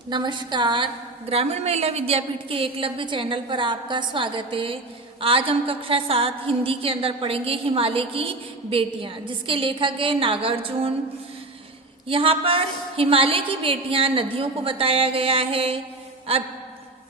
नमस्कार। ग्रामीण महिला विद्यापीठ के एकलव्य चैनल पर आपका स्वागत है। आज हम कक्षा 7 हिंदी के अंदर पढ़ेंगे हिमालय की बेटियां, जिसके लेखक है नागार्जुन। यहाँ पर हिमालय की बेटियां नदियों को बताया गया है।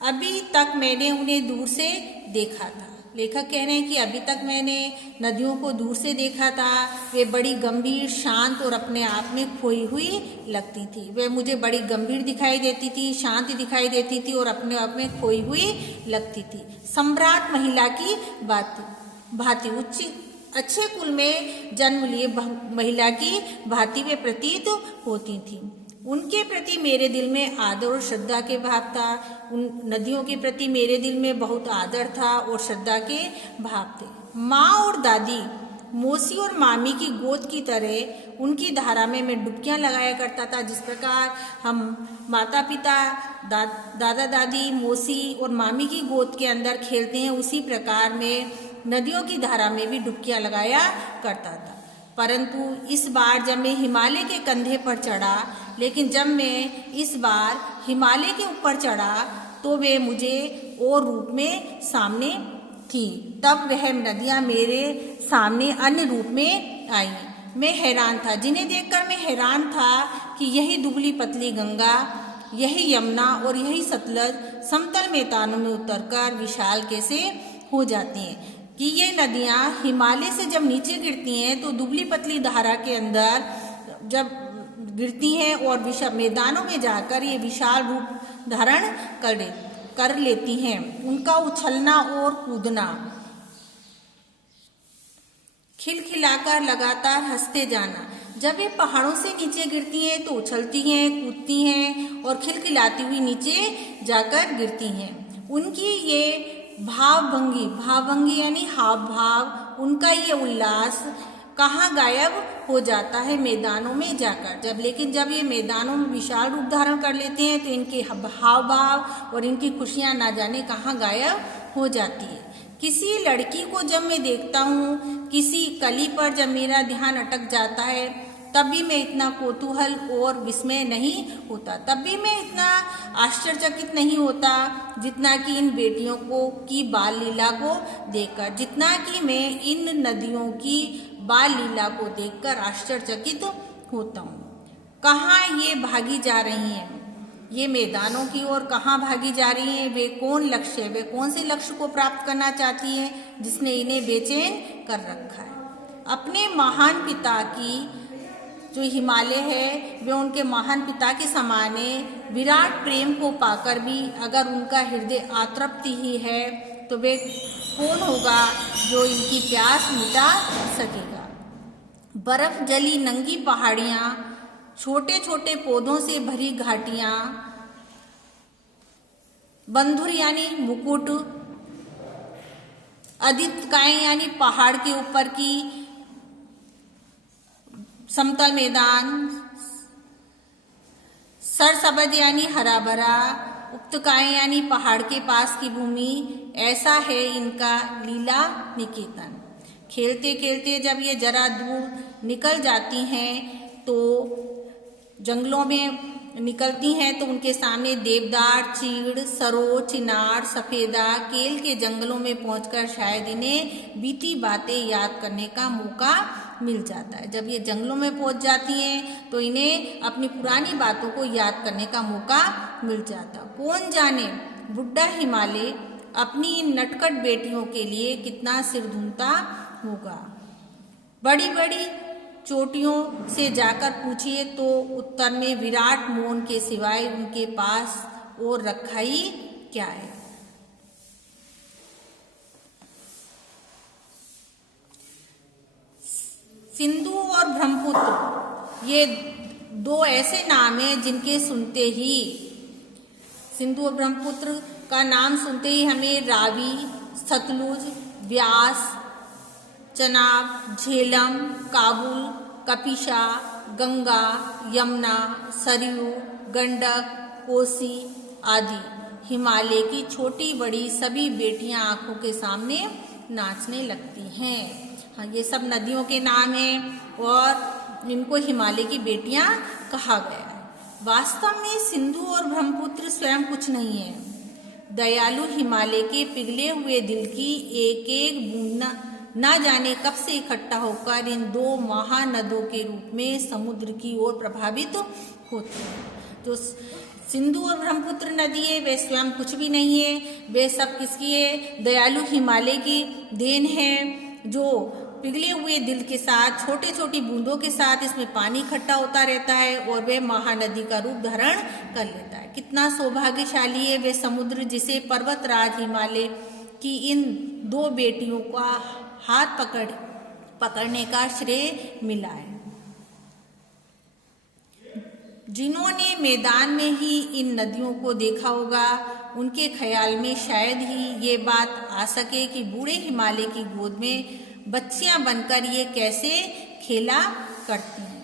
अभी तक मैंने उन्हें दूर से देखा था। लेखक कह रहे हैं कि अभी तक मैंने नदियों को दूर से देखा था। वे बड़ी गंभीर, शांत और अपने आप में खोई हुई लगती थी। वे मुझे बड़ी गंभीर दिखाई देती थी, शांत दिखाई देती थी और अपने आप में खोई हुई लगती थी। सम्राट महिला की भांति अच्छे कुल में जन्म लिए महिला की भांति वे प्रतीत होती थी। उनके प्रति मेरे दिल में आदर और श्रद्धा के भाव था। उन नदियों के प्रति मेरे दिल में बहुत आदर था और श्रद्धा के भाव थे। माँ और दादी, मौसी और मामी की गोद की तरह उनकी धारा में मैं डुबकियां लगाया करता था। जिस प्रकार हम माता पिता, दादा दादी, मौसी और मामी की गोद के अंदर खेलते हैं, उसी प्रकार में नदियों की धारा में भी डुबकियां लगाया करता था। परंतु इस बार जब मैं हिमालय के कंधे पर चढ़ा, लेकिन जब मैं इस बार हिमालय के ऊपर चढ़ा तो वे मुझे और रूप में सामने थी। तब वह नदियां मेरे सामने अन्य रूप में आई। मैं हैरान था, जिन्हें देखकर मैं हैरान था कि यही दुबली पतली गंगा, यही यमुना और यही सतलज समतल मैदानों में उतरकर विशाल कैसे हो जाती हैं। कि ये नदियाँ हिमालय से जब नीचे गिरती हैं तो दुबली पतली धारा के अंदर जब गिरती हैं और विशाल मैदानों में जाकर ये विशाल रूप धारण कर लेती हैं। उनका उछलना और कूदना, खिलखिलाकर लगातार हंसते जाना। जब ये पहाड़ों से नीचे गिरती हैं तो उछलती हैं, कूदती हैं और खिलखिलाती हुई नीचे जाकर गिरती हैं। उनकी ये भावभंगी यानी हाव भाव, उनका ये उल्लास कहाँ गायब हो जाता है मैदानों में जाकर। लेकिन जब ये मैदानों में विशाल रूप धारण कर लेते हैं तो इनके हाव भाव और इनकी खुशियाँ ना जाने कहाँ गायब हो जाती है। किसी लड़की को जब मैं देखता हूँ, किसी कली पर जब मेरा ध्यान अटक जाता है, तब भी मैं इतना कौतूहल और विस्मय नहीं होता, तब भी मैं इतना आश्चर्यचकित नहीं होता जितना कि इन बेटियों की बाल लीला को देखकर, जितना कि मैं इन नदियों की बाल लीला को देखकर आश्चर्यचकित होता हूँ। कहाँ ये भागी जा रही हैं, ये मैदानों की ओर कहाँ भागी जा रही हैं? वे कौन से लक्ष्य को प्राप्त करना चाहती हैं जिसने इन्हें बेचैन कर रखा है? अपने महान पिता की जो हिमालय है, वे उनके महान पिता के समान है। विराट प्रेम को पाकर भी अगर उनका हृदय अतृप्ति ही है तो वे कौन होगा जो इनकी प्यास मिटा सकेगा? बर्फ जली नंगी पहाड़ियाँ, छोटे छोटे पौधों से भरी घाटियाँ, बंधुर यानी मुकुट, अदितकाएं यानी पहाड़ के ऊपर की समतल मैदान, सरसब्ज यानी हरा भरा, उपत्यकाएं यानी पहाड़ के पास की भूमि। ऐसा है इनका लीला निकेतन। खेलते खेलते जब ये जरा दूर निकल जाती हैं तो जंगलों में निकलती हैं तो उनके सामने देवदार, चीड़, सरो, चिनार, सफेदा, केल के जंगलों में पहुंचकर शायद इन्हें बीती बातें याद करने का मौका मिल जाता है। जब ये जंगलों में पहुंच जाती हैं तो इन्हें अपनी पुरानी बातों को याद करने का मौका मिल जाता। कौन जाने बुढ़ा हिमालय अपनी इन नटखट बेटियों के लिए कितना सिर धुनता होगा। बड़ी बड़ी चोटियों से जाकर पूछिए तो उत्तर में विराट मौन के सिवाय उनके पास और रखा ही क्या है। सिंधु और ब्रह्मपुत्र ये दो ऐसे नाम हैं जिनके सुनते ही, सिंधु और ब्रह्मपुत्र का नाम सुनते ही हमें रावी, सतलुज, व्यास, चनाब, झेलम, काबुल, कपिशा, गंगा, यमुना, सरयू, गंडक, कोसी आदि हिमालय की छोटी बड़ी सभी बेटियां आंखों के सामने नाचने लगती हैं। हाँ, ये सब नदियों के नाम हैं और इनको हिमालय की बेटियां कहा गया है। वास्तव में सिंधु और ब्रह्मपुत्र स्वयं कुछ नहीं है। दयालु हिमालय के पिघले हुए दिल की एक एक बूंद ना जाने कब से इकट्ठा होकर इन दो महानदों के रूप में समुद्र की ओर प्रभावित होती है। जो सिंधु और ब्रह्मपुत्र नदी है वे स्वयं कुछ भी नहीं है, वे सब किसकी है? दयालु हिमालय की देन है, जो पिघले हुए दिल के साथ छोटी छोटी बूंदों के साथ इसमें पानी इकट्ठा होता रहता है और वे महानदी का रूप धारण कर लेता है। कितना सौभाग्यशाली है वे समुद्र जिसे पर्वतराज हिमालय की इन दो बेटियों का हाथ पकड़ने का श्रेय मिला है। जिन्होंने मैदान में ही इन नदियों को देखा होगा, उनके ख्याल में शायद ही ये बात आ सके कि बूढ़े हिमालय की गोद में बच्चियां बनकर ये कैसे खेला करती हैं।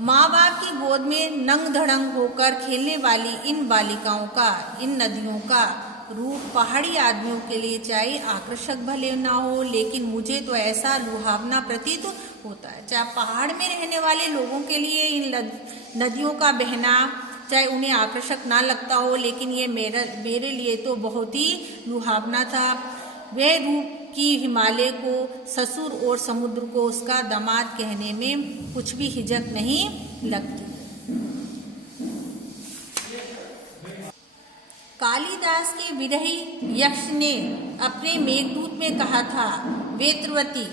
माँ बाप की गोद में नंग धड़ंग होकर खेलने वाली इन बालिकाओं का, इन नदियों का रूप पहाड़ी आदमियों के लिए चाहे आकर्षक भले ना हो, लेकिन मुझे तो ऐसा लुभावना प्रतीत होता है। चाहे पहाड़ में रहने वाले लोगों के लिए इन नदियों का बहना चाहे उन्हें आकर्षक ना लगता हो, लेकिन ये मेरे लिए तो बहुत ही लुभावना था। वह रूप कि हिमालय को ससुर और समुद्र को उसका दामाद कहने में कुछ भी हिचक नहीं लगती। कालिदास के विरही यक्ष ने अपने मेघदूत में कहा था, वेत्रवती,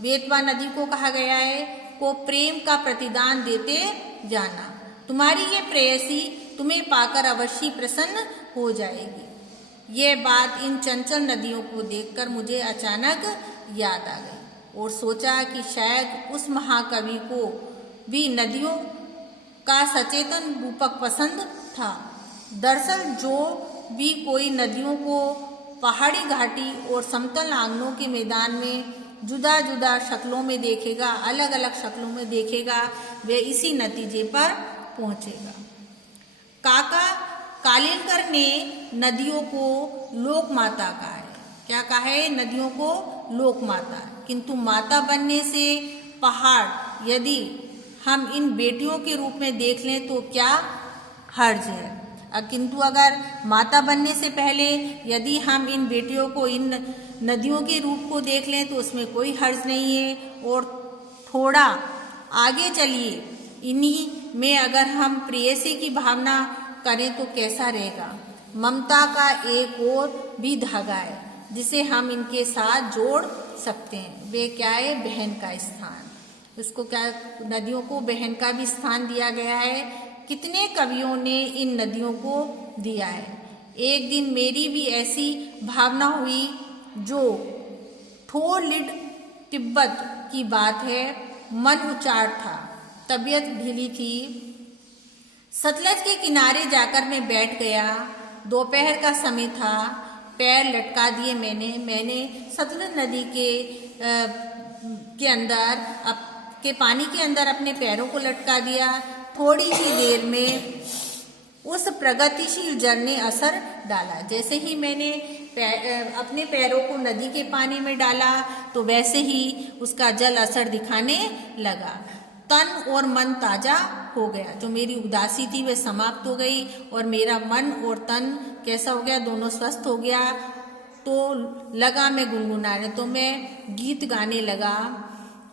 वेतवा नदी को कहा गया है, को प्रेम का प्रतिदान देते जाना। तुम्हारी ये प्रेयसी तुम्हें पाकर अवश्य प्रसन्न हो जाएगी। ये बात इन चंचल नदियों को देखकर मुझे अचानक याद आ गई और सोचा कि शायद उस महाकवि को भी नदियों का सचेतन रूपक पसंद था। दरअसल जो भी कोई नदियों को पहाड़ी घाटी और समतल आंगनों के मैदान में जुदा जुदा शक्लों में देखेगा, अलग अलग शक्लों में देखेगा, वे इसी नतीजे पर पहुंचेगा। काका कालेलकर ने नदियों को लोक माता कहा है। क्या कहा है? नदियों को लोक माता। किंतु माता बनने से पहाड़ यदि हम इन बेटियों के रूप में देख लें तो क्या हर्ज है? किंतु अगर माता बनने से पहले यदि हम इन बेटियों को इन नदियों के रूप को देख लें तो उसमें कोई हर्ज नहीं है। और थोड़ा आगे चलिए, इन्हीं में अगर हम प्रेयसी की भावना करें तो कैसा रहेगा? ममता का एक और भी धागा है जिसे हम इनके साथ जोड़ सकते हैं। वे क्या है? बहन का स्थान। उसको क्या, नदियों को बहन का भी स्थान दिया गया है। कितने कवियों ने इन नदियों को दिया है। एक दिन मेरी भी ऐसी भावना हुई। जो थोलिड तिब्बत की बात है, मन उचाट था, तबीयत ढीली थी। सतलज के किनारे जाकर मैं बैठ गया। दोपहर का समय था। पैर लटका दिए मैंने सतलज नदी के अंदर के पानी के अंदर अपने पैरों को लटका दिया। थोड़ी ही देर में उस प्रगतिशील जल ने असर डाला। जैसे ही मैंने अपने पैरों को नदी के पानी में डाला तो वैसे ही उसका जल असर दिखाने लगा। तन और मन ताजा हो गया। जो मेरी उदासी थी वह समाप्त हो गई और मेरा मन और तन कैसा हो गया? दोनों स्वस्थ हो गया। तो लगा मैं गुनगुनाने, तो मैं गीत गाने लगा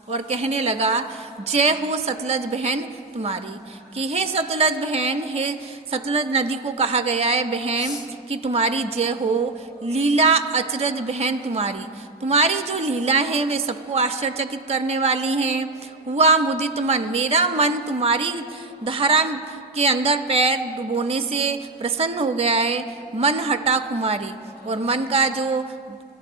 और कहने लगा, जय हो सतलज बहन तुम्हारी। कि हे सतलज बहन, हे सतलज नदी को कहा गया है बहन कि तुम्हारी जय हो। लीला अचरज बहन तुम्हारी जो लीला है वे सबको आश्चर्यचकित करने वाली हैं। हुआ मुदित मन, मेरा मन तुम्हारी धारा के अंदर पैर डुबोने से प्रसन्न हो गया है। मन हटा कुमारी, और मन का जो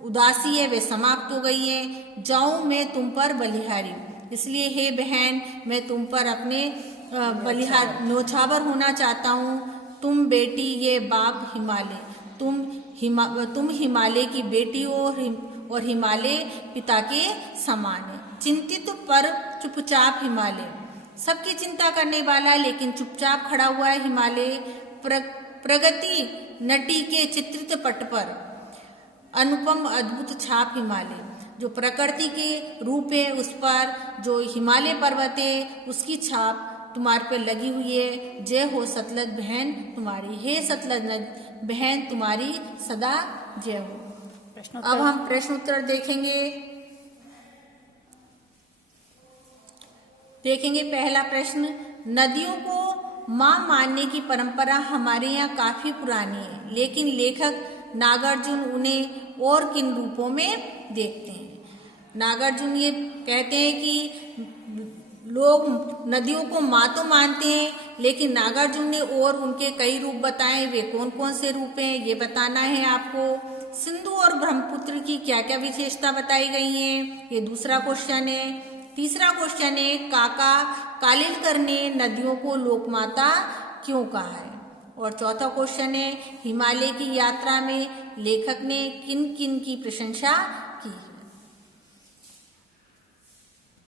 उदासी है वे समाप्त हो गई है। जाऊं मैं तुम पर बलिहारी, इसलिए हे बहन मैं तुम पर अपने बलिहार न्योछावर होना चाहता हूँ। तुम बेटी ये बाप हिमालय, तुम हिमालय की बेटी और हिमालय पिता के समान है। चिंतित पर चुपचाप हिमालय, सबकी चिंता करने वाला लेकिन चुपचाप खड़ा हुआ है हिमालय। प्रगति नटी के चित्रित पट पर अनुपम अद्भुत छाप हिमालय, जो प्रकृति के रूप है उस पर जो हिमालय पर्वत है उसकी छाप तुम्हारे पे लगी हुई है, जय हो सतलज बहन तुम्हारी, हे सतलज बहन तुम्हारी सदा जय हो। अब हम प्रश्न उत्तर देखेंगे। पहला प्रश्न, नदियों को माँ मानने की परंपरा हमारे यहाँ काफी पुरानी है, लेकिन लेखक नागार्जुन उन्हें और किन रूपों में देखते हैं। नागार्जुन ये कहते हैं कि लोग नदियों को माँ तो मानते हैं, लेकिन नागार्जुन ने और उनके कई रूप बताए, वे कौन कौन से रूप हैं ये बताना है आपको। सिंधु और ब्रह्मपुत्र की क्या क्या विशेषता बताई गई हैं, ये दूसरा क्वेश्चन है। तीसरा क्वेश्चन है, काका कालेलकर ने नदियों को लोकमाता क्यों कहा है। और चौथा क्वेश्चन है, हिमालय की यात्रा में लेखक ने किन किन की प्रशंसा